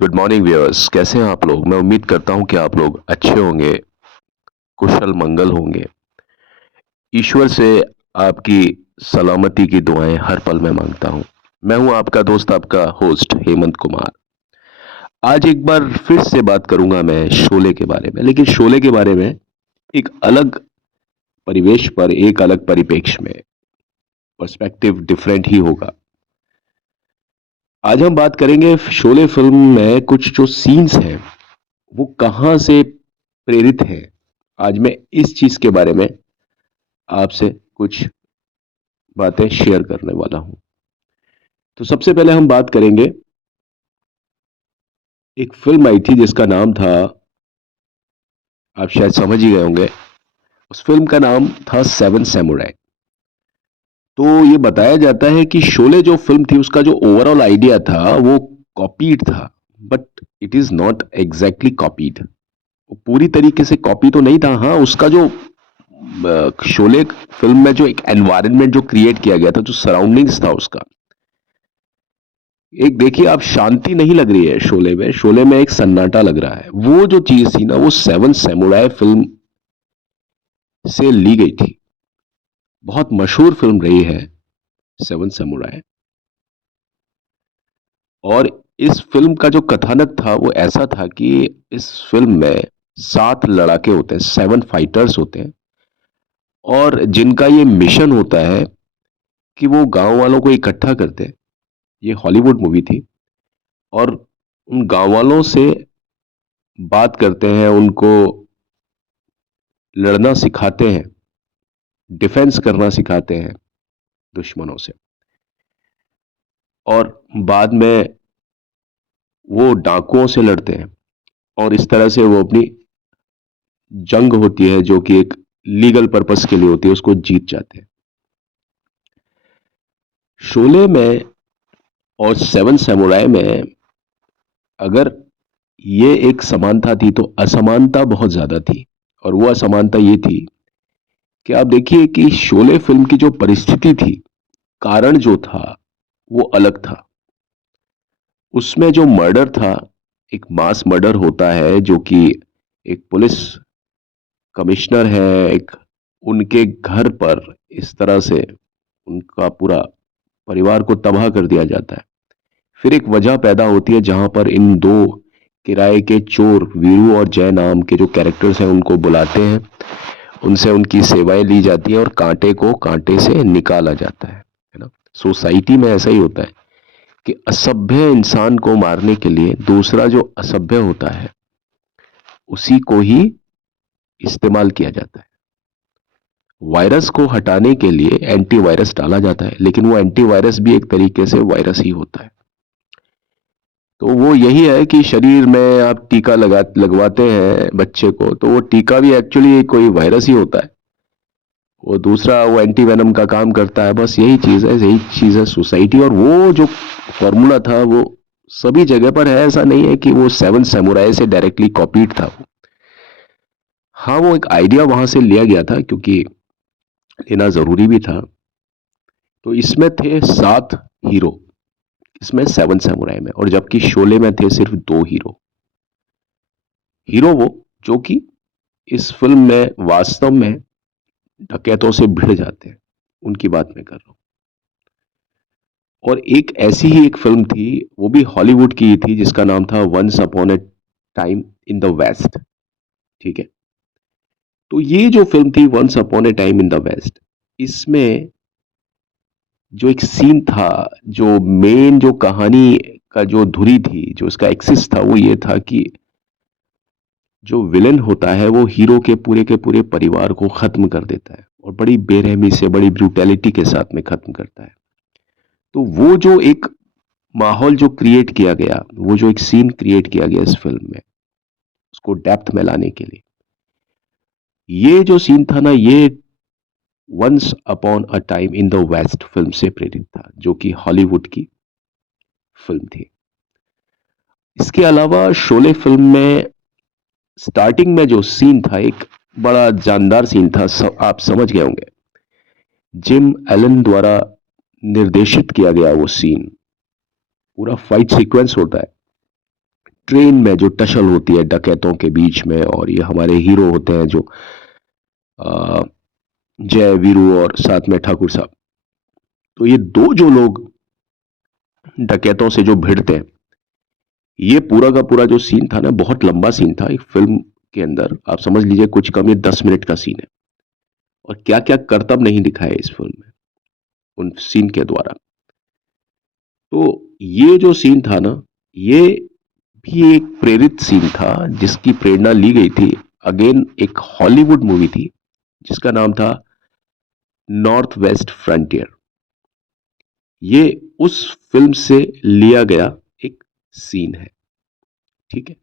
Good morning viewers, कैसे हैं आप लोग। मैं उम्मीद करता हूं कि आप लोग अच्छे होंगे, कुशल मंगल होंगे। ईश्वर से आपकी सलामती की दुआएं हर पल में मांगता हूं। मैं हूं आपका दोस्त, आपका होस्ट हेमंत कुमार। आज एक बार फिर से बात करूंगा मैं शोले के बारे में, लेकिन शोले के बारे में एक अलग परिवेश पर, एक अलग परिप्रेक्ष्य में। पर्सपेक्टिव डिफरेंट ही होगा। आज हम बात करेंगे शोले फिल्म में कुछ जो सीन्स हैं वो कहां से प्रेरित हैं। आज मैं इस चीज के बारे में आपसे कुछ बातें शेयर करने वाला हूं। तो सबसे पहले हम बात करेंगे, एक फिल्म आई थी जिसका नाम था, आप शायद समझ ही गए होंगे, उस फिल्म का नाम था सेवन सैमुराई। तो ये बताया जाता है कि शोले जो फिल्म थी उसका जो ओवरऑल आइडिया था वो कॉपीड था, but it is not exactly copied. पूरी तरीके से कॉपी तो नहीं था। हाँ, उसका जो शोले फिल्म में जो एक एनवायरनमेंट जो क्रिएट किया गया था, जो सराउंडिंग्स था उसका, एक देखिए आप, शांति नहीं लग रही है शोले में। शोले में एक सन्नाटा लग रहा है। वो जो चीज थी ना, वो सेवन सैमुराई फिल्म से ली गई थी। बहुत मशहूर फिल्म रही है सेवन सैमुराई। और इस फिल्म का जो कथानक था वो ऐसा था कि इस फिल्म में 7 लड़ाके होते हैं, 7 फाइटर्स होते हैं, और जिनका ये मिशन होता है कि वो गांव वालों को इकट्ठा करते हैं। ये हॉलीवुड मूवी थी। और उन गांव वालों से बात करते हैं, उनको लड़ना सिखाते हैं, डिफेंस करना सिखाते हैं दुश्मनों से। और बाद में वो डाकुओं से लड़ते हैं, और इस तरह से वो अपनी जंग होती है जो कि एक लीगल पर्पस के लिए होती है, उसको जीत जाते हैं। शोले में और सेवन सैमुराई में अगर ये एक समानता थी तो असमानता बहुत ज्यादा थी। और वो असमानता ये थी कि आप देखिए कि शोले फिल्म की जो परिस्थिति थी, कारण जो था वो अलग था। उसमें जो मर्डर था, एक मास मर्डर होता है जो कि एक पुलिस कमिश्नर है, एक उनके घर पर इस तरह से उनका पूरा परिवार को तबाह कर दिया जाता है। फिर एक वजह पैदा होती है जहां पर इन दो किराए के चोर, वीरू और जय नाम के जो कैरेक्टर्स हैं, उनको बुलाते हैं, उनसे उनकी सेवाएं ली जाती है और कांटे को कांटे से निकाला जाता है ना। सोसाइटी में ऐसा ही होता है कि असभ्य इंसान को मारने के लिए दूसरा जो असभ्य होता है उसी को ही इस्तेमाल किया जाता है। वायरस को हटाने के लिए एंटीवायरस डाला जाता है, लेकिन वो एंटीवायरस भी एक तरीके से वायरस ही होता है। तो वो यही है कि शरीर में आप टीका लगवाते हैं बच्चे को, तो वो टीका भी एक्चुअली कोई वायरस ही होता है। वो दूसरा वो एंटीवेनम का काम करता है। बस यही चीज है, यही चीज है सोसाइटी। और वो जो फॉर्मूला था वो सभी जगह पर है। ऐसा नहीं है कि वो सेवन सैमुराई से डायरेक्टली कॉपीड था वो। हाँ, वो एक आइडिया वहां से लिया गया था क्योंकि लेना जरूरी भी था। तो इसमें थे 7 हीरो, इसमें सेवन सैमुराई में, और जबकि शोले में थे सिर्फ 2 हीरो। हीरो वो जो कि इस फिल्म में वास्तव में डकैतों से भिड़ जाते हैं, उनकी बात मैं कर रहा हूं। और एक ऐसी ही एक फिल्म थी, वो भी हॉलीवुड की ही थी, जिसका नाम था once upon a time in the West. ठीक है। तो ये जो फिल्म थी once upon a time in the West, इसमें जो एक सीन था, जो मेन जो कहानी का जो धुरी थी, जो उसका एक्सिस था, वो ये था कि जो विलेन होता है वो हीरो के पूरे परिवार को खत्म कर देता है, और बड़ी बेरहमी से, बड़ी ब्रूटैलिटी के साथ में खत्म करता है। तो वो जो एक माहौल जो क्रिएट किया गया, वो जो एक सीन क्रिएट किया गया इस फिल्म में, उसको डेप्थ में लाने के लिए, ये जो सीन था ना, ये once upon a time in the West film से प्रेरित था, जो कि हॉलीवुड की फिल्म थी। इसके अलावा शोले फिल्म में स्टार्टिंग में जो सीन था, एक बड़ा जानदार सीन था, आप समझ गए होंगे। जिम एलन द्वारा निर्देशित किया गया वो सीन, पूरा फाइट सीक्वेंस होता है, ट्रेन में जो टसल होती है डकैतों के बीच में, और ये हमारे हीरो होते हैं जो अ, जय वीरू और साथ में ठाकुर साहब। तो ये दो जो लोग डकैतों से जो भिड़ते हैं, ये पूरा का पूरा जो सीन था ना, बहुत लंबा सीन था एक फिल्म के अंदर। आप समझ लीजिए कुछ कम ही 10 मिनट का सीन है, और क्या क्या करतब नहीं दिखाए इस फिल्म में उन सीन के द्वारा। तो ये जो सीन था ना, ये भी एक प्रेरित सीन था जिसकी प्रेरणा ली गई थी। अगेन एक हॉलीवुड मूवी थी जिसका नाम था नॉर्थ वेस्ट फ्रंटियर। ये उस फिल्म से लिया गया एक सीन है, ठीक है।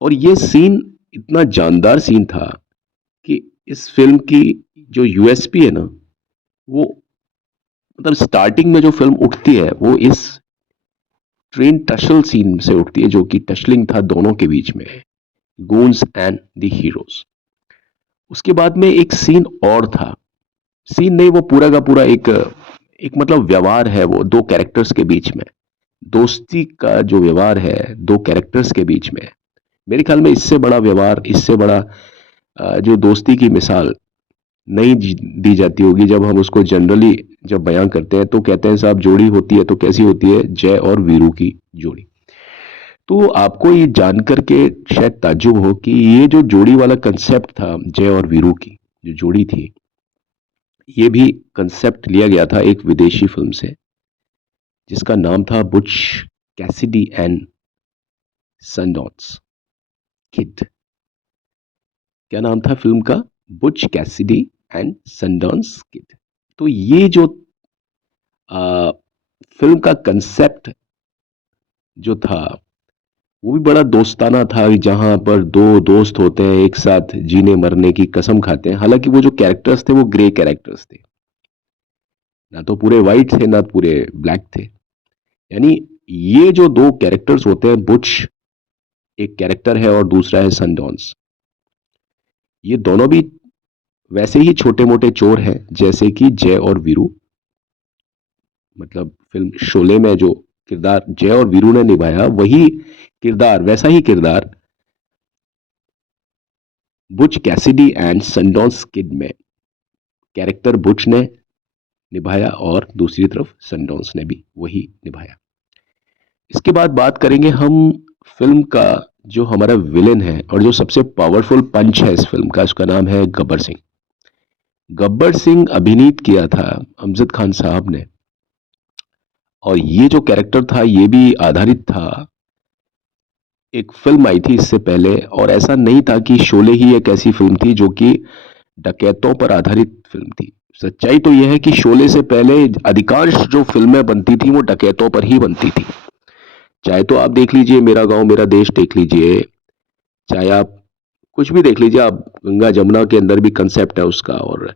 और ये सीन इतना जानदार सीन था कि इस फिल्म की जो यूएसपी है ना, वो मतलब स्टार्टिंग में जो फिल्म उठती है वो इस ट्रेन टसल सीन से उठती है, जो कि टसलिंग था दोनों के बीच में, गूंस एंड द हीरोज। उसके बाद में एक सीन और था, सीन नहीं, वो पूरा का पूरा एक एक मतलब व्यवहार है वो दो कैरेक्टर्स के बीच में, दोस्ती का जो व्यवहार है दो कैरेक्टर्स के बीच में। मेरे ख्याल में इससे बड़ा व्यवहार, इससे बड़ा जो दोस्ती की मिसाल नहीं दी जाती होगी। जब हम उसको जनरली जब बयां करते हैं तो कहते हैं साहब जोड़ी होती है तो कैसी होती है, जय और वीरू की जोड़ी। तो आपको ये जानकर के शायद ताज्जुब हो कि ये जो जोड़ी वाला कंसेप्ट था, जय और वीरू की जो जोड़ी थी, ये भी कंसेप्ट लिया गया था एक विदेशी फिल्म से जिसका नाम था Butch Cassidy and Sundance Kid. क्या नाम था फिल्म का? Butch Cassidy and Sundance Kid. तो ये जो आ, फिल्म का कंसेप्ट जो था वो भी बड़ा दोस्ताना था, जहां पर दो दोस्त होते हैं एक साथ जीने मरने की कसम खाते हैं। हालांकि वो जो कैरेक्टर्स थे वो ग्रे कैरेक्टर्स थे, ना तो पूरे वाइट थे ना पूरे ब्लैक थे। यानी ये जो दो कैरेक्टर्स होते हैं, बुच एक कैरेक्टर है और दूसरा है सनडॉन्स, ये दोनों भी वैसे ही छोटे मोटे चोर हैं जैसे कि जय और वीरू। मतलब फिल्म शोले में जो किरदार जय और वीरू ने निभाया, वही किरदार, वैसा ही किरदार Buch Cassidy and Sundance kid में कैरेक्टर बुच ने निभाया और दूसरी तरफ सनडॉन्स ने भी वही निभाया। इसके बाद बात करेंगे हम फिल्म का जो हमारा विलेन है और जो सबसे पावरफुल पंच है इस फिल्म का, उसका नाम है गब्बर सिंह। गब्बर सिंह अभिनीत किया था अमजद खान साहब ने, और ये जो कैरेक्टर था ये भी आधारित था, एक फिल्म आई थी इससे पहले, और ऐसा नहीं था कि शोले ही एक ऐसी फिल्म थी जो कि डकैतों पर आधारित फिल्म थी। सच्चाई तो यह है कि शोले से पहले अधिकांश जो फिल्में बनती थी वो डकैतों पर ही बनती थी। चाहे तो आप देख लीजिए मेरा गांव मेरा देश देख लीजिए, चाहे आप कुछ भी देख लीजिए, आप गंगा जमुना के अंदर भी कंसेप्ट है उसका, और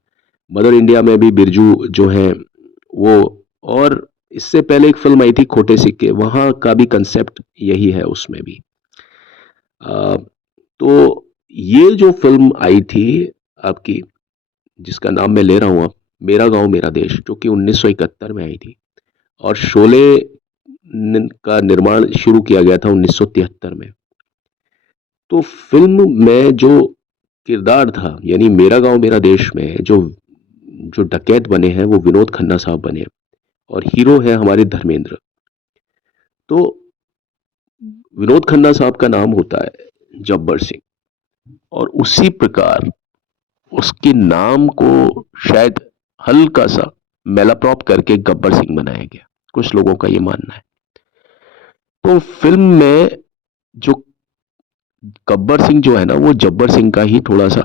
मदर इंडिया में भी बिरजू जो है वो, और इससे पहले एक फिल्म आई थी खोटे सिक्के, वहां का भी कंसेप्ट यही है उसमें भी। आ, तो ये जो फिल्म आई थी आपकी, जिसका नाम मैं ले रहा हूं अब, मेरा गांव मेरा देश, जो कि 1971 में आई थी, और शोले का निर्माण शुरू किया गया था 1973 में। तो फिल्म में जो किरदार था, यानी मेरा गांव मेरा देश में जो जो डकैत बने हैं वो विनोद खन्ना साहब बने, और हीरो है हमारे धर्मेंद्र। तो विनोद खन्ना साहब का नाम होता है जब्बर सिंह, और उसी प्रकार उसके नाम को शायद हल्का सा मेलाप्रॉप करके गब्बर सिंह बनाया गया, कुछ लोगों का ये मानना है। तो फिल्म में जो गब्बर सिंह जो है ना, वो जब्बर सिंह का ही थोड़ा सा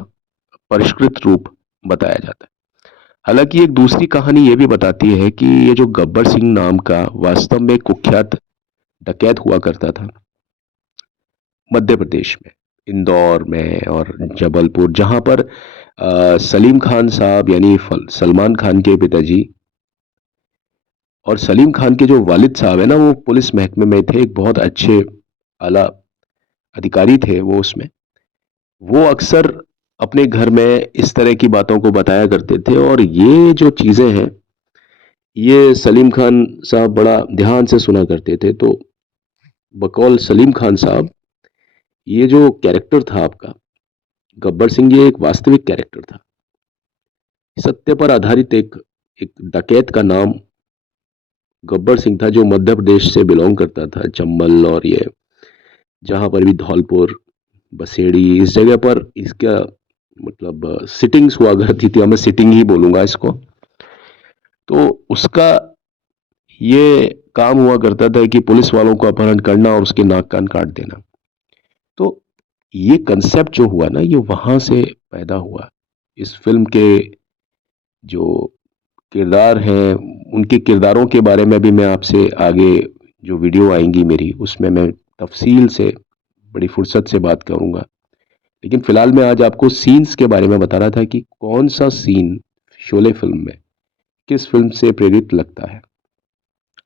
परिष्कृत रूप बताया जाता है। हालांकि एक दूसरी कहानी ये भी बताती है कि ये जो गब्बर सिंह नाम का वास्तव में कुख्यात डकैत हुआ करता था मध्य प्रदेश में, इंदौर में और जबलपुर, जहां पर सलीम खान साहब यानी सलमान खान के पिताजी और सलीम खान के जो वालिद साहब है ना, वो पुलिस महकमे में थे, एक बहुत अच्छे आला अधिकारी थे वो उसमें। वो अक्सर अपने घर में इस तरह की बातों को बताया करते थे, और ये जो चीजें हैं ये सलीम खान साहब बड़ा ध्यान से सुना करते थे। तो बकौल सलीम खान साहब, ये जो कैरेक्टर था आपका गब्बर सिंह, ये एक वास्तविक कैरेक्टर था। सत्य पर आधारित एक एक डकैत का नाम गब्बर सिंह था, जो मध्य प्रदेश से बिलोंग करता था, चंबल और ये जहां पर भी धौलपुर, बसेड़ी, इस जगह पर इसका मतलब सिटिंग्स हुआ करती थी, मैं सिटिंग ही बोलूंगा इसको। तो उसका ये काम हुआ करता था कि पुलिस वालों को अपहरण करना और उसके नाक कान काट देना। तो ये कंसेप्ट जो हुआ ना, ये वहां से पैदा हुआ। इस फिल्म के जो किरदार हैं, उनके किरदारों के बारे में भी मैं आपसे आगे जो वीडियो आएंगी मेरी, उसमें मैं तफसील से बड़ी फुर्सत से बात करूंगा। लेकिन फिलहाल मैं आज आपको सीन्स के बारे में बता रहा था कि कौन सा सीन शोले फिल्म में किस फिल्म से प्रेरित लगता है।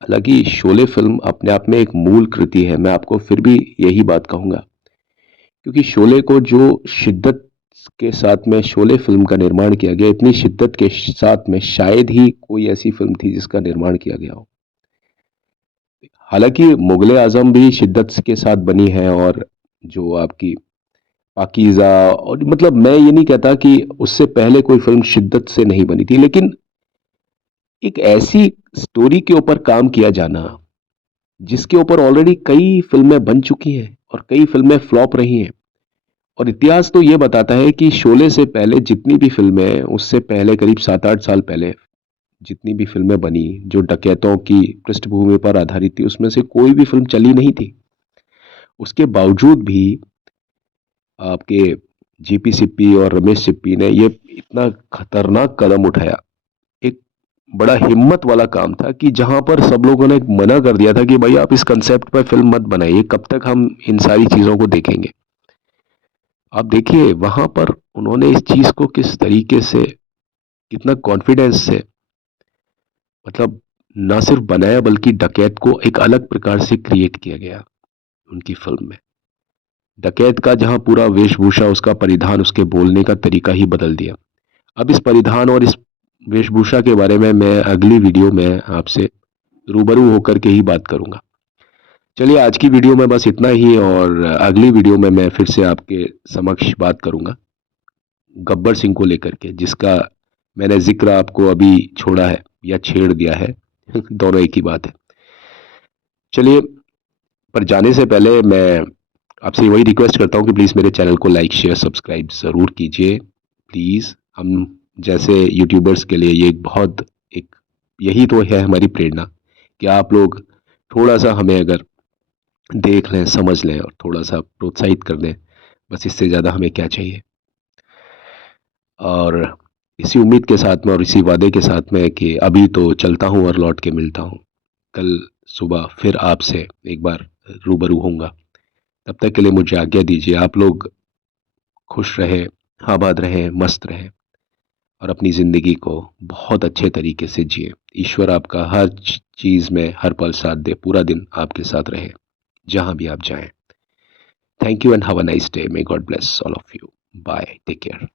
हालांकि शोले फिल्म अपने आप में एक मूल कृति है, मैं आपको फिर भी यही बात कहूंगा, क्योंकि शोले को जो शिद्दत के साथ में शोले फिल्म का निर्माण किया गया, इतनी शिद्दत के साथ में शायद ही कोई ऐसी फिल्म थी जिसका निर्माण किया गया हो। हालांकि मुगले आजम भी शिद्दत के साथ बनी है, और जो आपकी पाकीज़ा, और मतलब मैं ये नहीं कहता कि उससे पहले कोई फिल्म शिद्दत से नहीं बनी थी, लेकिन एक ऐसी स्टोरी के ऊपर काम किया जाना जिसके ऊपर ऑलरेडी कई फिल्में बन चुकी हैं और कई फिल्में फ्लॉप रही हैं। और इतिहास तो ये बताता है कि शोले से पहले जितनी भी फिल्में, उससे पहले करीब 7-8 साल पहले जितनी भी फिल्में बनी जो डकैतों की पृष्ठभूमि पर आधारित थी, उसमें से कोई भी फिल्म चली नहीं थी। उसके बावजूद भी आपके जीपी सिप्पी और रमेश सिप्पी ने ये इतना खतरनाक कदम उठाया। एक बड़ा हिम्मत वाला काम था कि जहां पर सब लोगों ने मना कर दिया था कि भाई आप इस कंसेप्ट पर फिल्म मत बनाइए, कब तक हम इन सारी चीजों को देखेंगे। आप देखिए वहां पर उन्होंने इस चीज को किस तरीके से, कितना कॉन्फिडेंस से, मतलब ना सिर्फ बनाया बल्कि डकैत को एक अलग प्रकार से क्रिएट किया गया उनकी फिल्म में। डकैत का जहां पूरा वेशभूषा, उसका परिधान, उसके बोलने का तरीका ही बदल दिया। अब इस परिधान और इस वेशभूषा के बारे में मैं अगली वीडियो में आपसे रूबरू होकर के ही बात करूंगा। चलिए आज की वीडियो में बस इतना ही, और अगली वीडियो में मैं फिर से आपके समक्ष बात करूंगा गब्बर सिंह को लेकर के, जिसका मैंने जिक्र आपको अभी छोड़ा है या छेड़ दिया है। दोनों एक ही बात है। चलिए, पर जाने से पहले मैं आपसे वही रिक्वेस्ट करता हूँ कि प्लीज़ मेरे चैनल को लाइक शेयर सब्सक्राइब ज़रूर कीजिए प्लीज़। हम जैसे यूट्यूबर्स के लिए ये एक बहुत एक यही तो है हमारी प्रेरणा कि आप लोग थोड़ा सा हमें अगर देख लें, समझ लें और थोड़ा सा प्रोत्साहित कर दें, बस इससे ज़्यादा हमें क्या चाहिए। और इसी उम्मीद के साथ में और इसी वादे के साथ में कि अभी तो चलता हूँ और लौट के मिलता हूँ, कल सुबह फिर आपसे एक बार रूबरू होऊंगा। तब तक के लिए मुझे आज्ञा दीजिए। आप लोग खुश रहें, आबाद रहें, मस्त रहें और अपनी ज़िंदगी को बहुत अच्छे तरीके से जिए। ईश्वर आपका हर चीज़ में हर पल साथ दे, पूरा दिन आपके साथ रहे जहाँ भी आप जाएं। Thank you and have a nice day. May God bless all of you. Bye, take care.